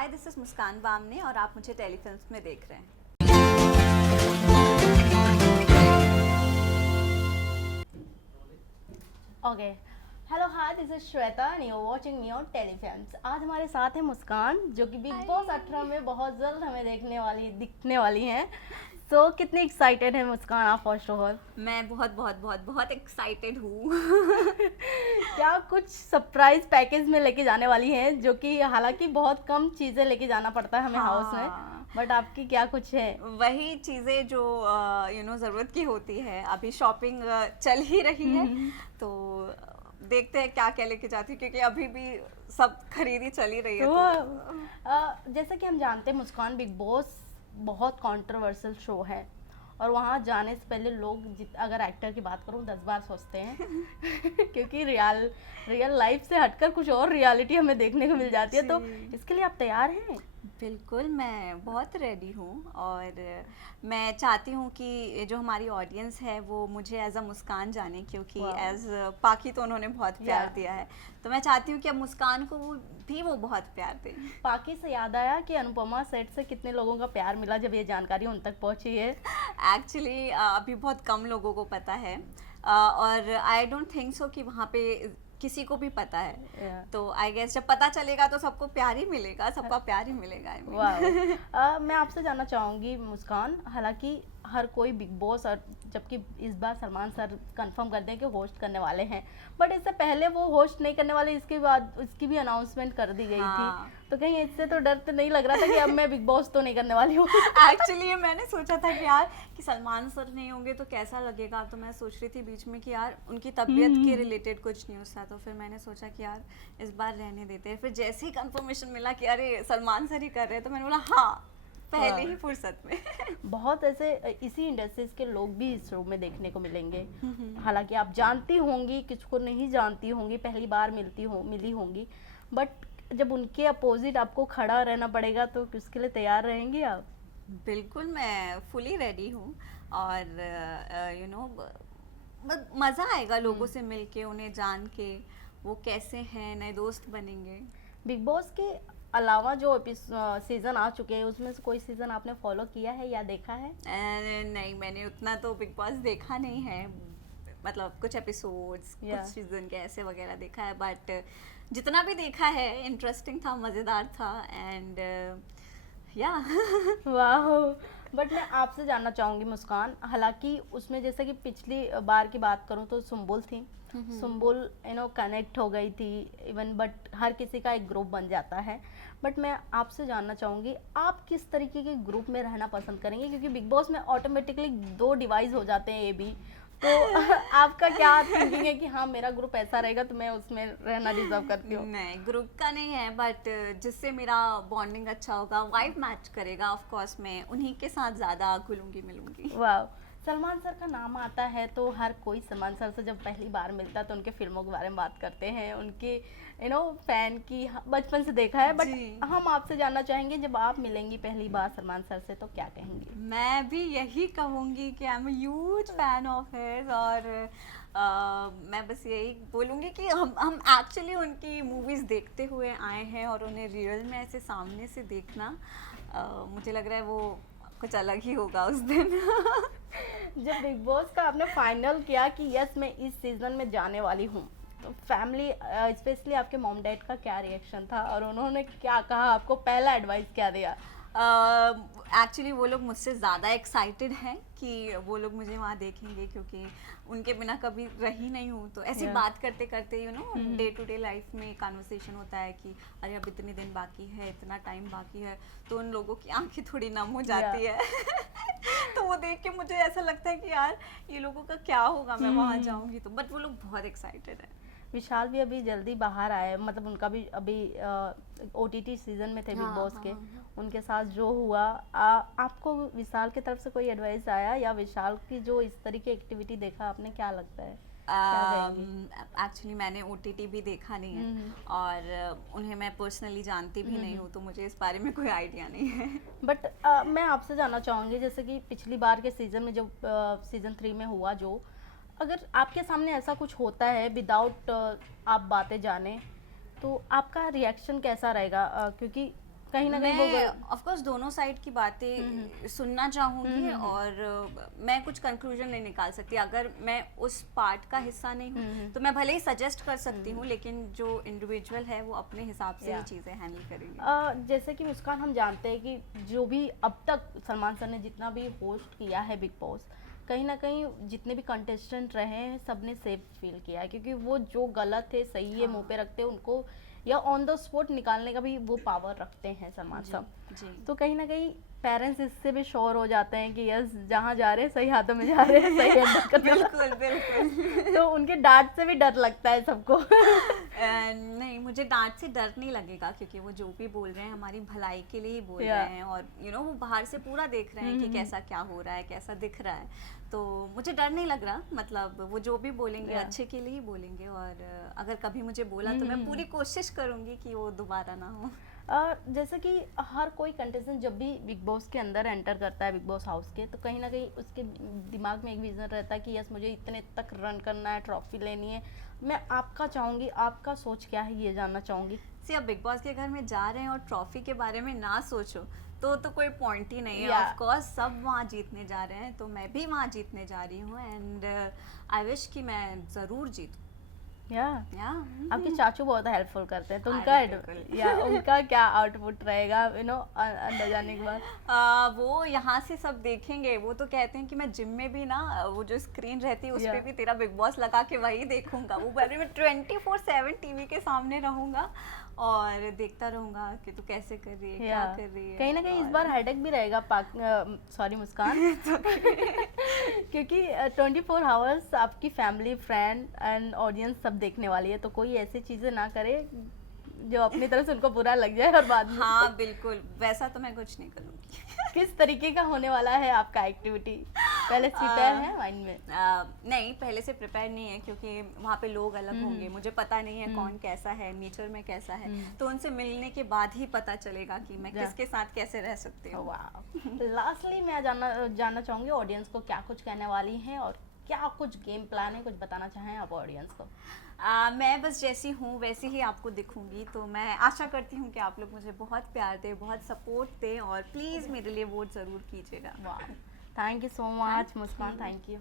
Hi, this is मुस्कान बामने और आप मुझे टेलीफिल्म्स में देख रहे हैं। Okay. Hello hi, this is Shweta and you are watching me on Telefilms. आज हमारे साथ है मुस्कान, जो कि बिग बॉस 18 में बहुत जल्द हमें दिखने वाली हैं। सो कितनी एक्साइटेड है मुस्कान आप फर्स्ट ऑफ ऑल? मैं बहुत बहुत बहुत बहुत एक्साइटेड हूँ। क्या कुछ सरप्राइज पैकेज में लेके जाने वाली हैं, जो कि हालांकि बहुत कम चीज़ें लेके जाना पड़ता है हमें हाउस में, बट आपकी क्या कुछ है? वही चीज़ें जो ज़रूरत की होती है। अभी शॉपिंग चल ही रही है, तो देखते हैं क्या क्या लेके जाती हूँ, क्योंकि अभी भी सब खरीदी चल ही रही है। जैसा कि हम जानते हैं मुस्कान, बिग बॉस बहुत कंट्रोवर्शियल शो है और वहाँ जाने से पहले लोग अगर एक्टर की बात करूँ 10 बार सोचते हैं क्योंकि रियल लाइफ से हटकर कुछ और रियलिटी हमें देखने को मिल जाती है। तो इसके लिए आप तैयार हैं? बिल्कुल, मैं बहुत रेडी हूँ और मैं चाहती हूँ कि जो हमारी ऑडियंस है वो मुझे एज अ मुस्कान जाने, क्योंकि एज पाकी तो उन्होंने बहुत प्यार दिया है, तो मैं चाहती हूँ कि अब मुस्कान को वो बहुत प्यार दें। पाकी से याद आया कि अनुपमा सेट से कितने लोगों का प्यार मिला जब ये जानकारी उन तक पहुँची है? एक्चुअली अभी बहुत कम लोगों को पता है, और आई डोंट थिंक सो कि वहाँ पे किसी को भी पता है। तो आई गेस जब पता चलेगा तो सबको प्यार ही मिलेगा, सबका प्यार ही मिलेगा। वाह। मैं आपसे जानना चाहूँगी मुस्कान, हालांकि हर कोई बिग बॉस, और जबकि इस बार सलमान सर कंफर्म कर दें कि होस्ट करने वाले हैं, बट इससे पहले वो होस्ट नहीं करने वाले, इसके बाद इसकी भी अनाउंसमेंट कर दी गई थी। तो कहीं इससे तो डर तो नहीं लग रहा था कि अब मैं बिग बॉस तो नहीं करने वाली हूँ? एक्चुअली मैंने सोचा था कि यार कि सलमान सर नहीं होंगे तो कैसा लगेगा, तो मैं सोच रही थी बीच में कि यार उनकी तबीयत के रिलेटेड कुछ न्यूज़ था, तो फिर मैंने सोचा कि यार इस बार रहने देते हैं। फिर जैसे ही कंफर्मेशन मिला कि अरे सलमान सर ही कर रहे हैं, तो मैंने बोला हाँ, पहले ही फुर्सत में। बहुत ऐसे इसी इंडस्ट्रीज के लोग भी इस शो में देखने को मिलेंगे। हालांकि आप जानती होंगी, किसको नहीं जानती होंगी, पहली बार मिली होंगी, बट जब उनके अपोजिट आपको खड़ा रहना पड़ेगा तो किसके लिए तैयार रहेंगी आप? बिल्कुल, मैं फुली रेडी हूँ और मज़ा आएगा लोगों से मिलके, उन्हें जान के वो कैसे हैं, नए दोस्त बनेंगे। बिग बॉस के अलावा जो सीज़न आ चुके हैं उसमें से कोई सीज़न आपने फॉलो किया है या देखा है? नहीं, मैंने उतना तो बिग बॉस देखा नहीं है, मतलब कुछ एपिसोड्स कुछ सीजन के ऐसे वगैरह देखा है, बट जितना भी देखा है इंटरेस्टिंग था, मज़ेदार था एंड या वाह। बट मैं आपसे जानना चाहूँगी मुस्कान, हालांकि उसमें जैसे कि पिछली बार की बात करूँ तो सुम्बुल थी, सुम्बुल कनेक्ट हो गई थी इवन, बट हर किसी का एक ग्रुप बन जाता है। बट मैं आपसे जानना चाहूँगी आप किस तरीके के ग्रुप में रहना पसंद करेंगे, क्योंकि बिग बॉस में ऑटोमेटिकली 2 डिवाइस हो जाते हैं, ये भी तो आपका क्या थिंकिंग है कि हाँ मेरा ग्रुप ऐसा रहेगा तो मैं उसमें रहना डिजर्व करती हूँ? नहीं, ग्रुप का नहीं है, बट जिससे मेरा बॉन्डिंग अच्छा होगा, वाइब मैच करेगा, ऑफ कोर्स मैं उन्हीं के साथ ज़्यादा घुलूंगी मिलूंगी। वाह। सलमान सर का नाम आता है तो हर कोई सलमान सर से जब पहली बार मिलता है तो उनके फिल्मों के बारे में बात करते हैं, उनके फैन की बचपन से देखा है। बट हम आपसे जानना चाहेंगे, जब आप मिलेंगी पहली बार सलमान सर से तो क्या कहेंगी? मैं भी यही कहूँगी कि I am huge fan of his, और मैं बस यही बोलूँगी कि हम एक्चुअली उनकी मूवीज़ देखते हुए आए हैं, और उन्हें रियल में ऐसे सामने से देखना मुझे लग रहा है वो कुछ अलग ही होगा उस दिन। जब बिग बॉस का आपने फाइनल किया कि यस मैं इस सीजन में जाने वाली हूँ, तो फैमिली स्पेशली आपके मॉम डैड का क्या रिएक्शन था और उन्होंने क्या कहा, आपको पहला एडवाइस क्या दिया? एक्चुअली वो लोग मुझसे ज़्यादा एक्साइटेड हैं कि वो लोग मुझे वहाँ देखेंगे, क्योंकि उनके बिना कभी रही नहीं हूँ, तो ऐसी बात करते करते डे टू डे लाइफ में कन्वर्सेशन होता है कि अरे अब इतने दिन बाकी है, इतना टाइम बाकी है, तो उन लोगों की आंखें थोड़ी नम हो जाती है। तो वो देख के मुझे ऐसा लगता है कि यार ये लोगों का क्या होगा, मैं वहाँ जाऊँगी तो, बट वो लोग बहुत एक्साइटेड है। विशाल भी अभी जल्दी बाहर आए, मतलब उनका भी अभी OTT सीजन में थे बिग बॉस के, उनके साथ जो हुआ, आपको विशाल की तरफ से कोई एडवाइस आया, या विशाल की जो इस तरीके एक्टिविटी देखा आपने, क्या लगता है? एक्चुअली मैंने OTT भी देखा नहीं है और उन्हें मैं पर्सनली जानती भी नहीं हूँ, तो मुझे इस बारे में कोई आइडिया नहीं है। बट मैं आपसे जानना चाहूँगी, जैसे कि पिछली बार के सीज़न में जो सीज़न 3 में हुआ, जो अगर आपके सामने ऐसा कुछ होता है विदाउट आप बातें जाने, तो आपका रिएक्शन कैसा रहेगा? क्योंकि कहीं ना कहीं मैं ऑफ कोर्स दोनों साइड की बातें सुनना चाहूंगी और मैं कुछ कंक्लूजन नहीं निकाल सकती अगर मैं उस पार्ट का हिस्सा नहीं हूँ तो मैं भले ही सजेस्ट कर सकती हूँ लेकिन जो इंडिविजुअल है वो अपने हिसाब से ही चीज़ें हैंडल करेंगे। जैसे कि मुस्कान, हम जानते हैं कि जो भी अब तक सलमान सर ने जितना भी होस्ट किया है बिग बॉस, कहीं ना कहीं जितने भी कंटेस्टेंट रहे हैं सबने सेफ फील किया है, क्योंकि वो जो गलत है सही है मुंह पे रखते हैं उनको, या ऑन द स्पॉट निकालने का भी वो पावर रखते हैं सलमान साहब। तो कहीं ना कहीं पेरेंट्स इससे भी श्योर हो जाते हैं कि यस जहाँ जा रहे हैं सही हाथों में जा रहे हैं, सही हैंडल कर रहे हैं। बिल्कुल बिल्कुल। तो उनके डांट से भी डर लगता है सबको। नहीं, मुझे डांट से डर नहीं लगेगा क्योंकि वो जो भी बोल रहे हैं हमारी भलाई के लिए ही बोल रहे हैं और वो बाहर से पूरा देख रहे हैं कि कैसा क्या हो रहा है, कैसा दिख रहा है, तो मुझे डर नहीं लग रहा। मतलब वो जो भी बोलेंगे अच्छे के लिए ही बोलेंगे और अगर कभी मुझे बोला तो मैं पूरी कोशिश करूंगी कि वो दोबारा ना हो। जैसे कि हर कोई कंटेस्टेंट जब भी बिग बॉस के अंदर एंटर करता है, बिग बॉस हाउस के, तो कहीं ना कहीं उसके दिमाग में एक विजन रहता है कि यस मुझे इतने तक रन करना है, ट्रॉफी लेनी है। मैं आपका चाहूँगी, आपका सोच क्या है ये जानना चाहूँगी। सी अब बिग बॉस के घर में जा रहे हैं और ट्रॉफी के बारे में ना सोचो तो कोई पॉइंट ही नहीं है। ऑफ कोर्स सब वहाँ जीतने जा रहे हैं तो मैं भी वहाँ जीतने जा रही हूँ एंड आई विश कि मैं ज़रूर जीतूँ। आपके चाचू बहुत हेल्पफुल करते हैं तो उनका क्या आउटपुट रहेगा अंदर जाने के बाद? वो यहाँ से सब देखेंगे। वो तो कहते हैं कि मैं जिम में भी ना वो जो स्क्रीन रहती है उस पे भी तेरा बिग बॉस लगा के वही देखूंगा। वो बोले मैं 24/7 टीवी के सामने रहूंगा और देखता रहूंगा कि तू कैसे कर रही है, क्या कर रही है। कहीं ना कहीं इस बार हेडेक भी रहेगा सॉरी मुस्कान क्योंकि 24 आवर्स आपकी फैमिली, फ्रेंड एंड ऑडियंस सब देखने वाली है, तो कोई ऐसी चीजें ना करे जो अपनी तरफ से उनको बुरा लग जाए और बाद में। हाँ बिल्कुल, वैसा तो मैं कुछ नहीं करूँगी। किस तरीके का होने वाला है आपका एक्टिविटी? पहले से प्रिपेयर है माइंड में? नहीं, पहले से प्रिपेयर नहीं है क्योंकि वहाँ पे लोग अलग होंगे, मुझे पता नहीं है कौन कैसा है, नेचर में कैसा है, तो उनसे मिलने के बाद ही पता चलेगा कि मैं किसके साथ कैसे रह सकती हूँ। लास्टली मैं जानना चाहूँगी ऑडियंस को क्या कुछ कहने वाली हैं और क्या कुछ गेम प्लान है, कुछ बताना चाहें आप ऑडियंस को? मैं बस जैसी हूँ वैसी ही आपको दिखूंगी, तो मैं आशा करती हूँ कि आप लोग मुझे बहुत प्यार दें, बहुत सपोर्ट दें और प्लीज़ मेरे लिए वोट ज़रूर कीजिएगा। Thank you so much Muskan, thank you.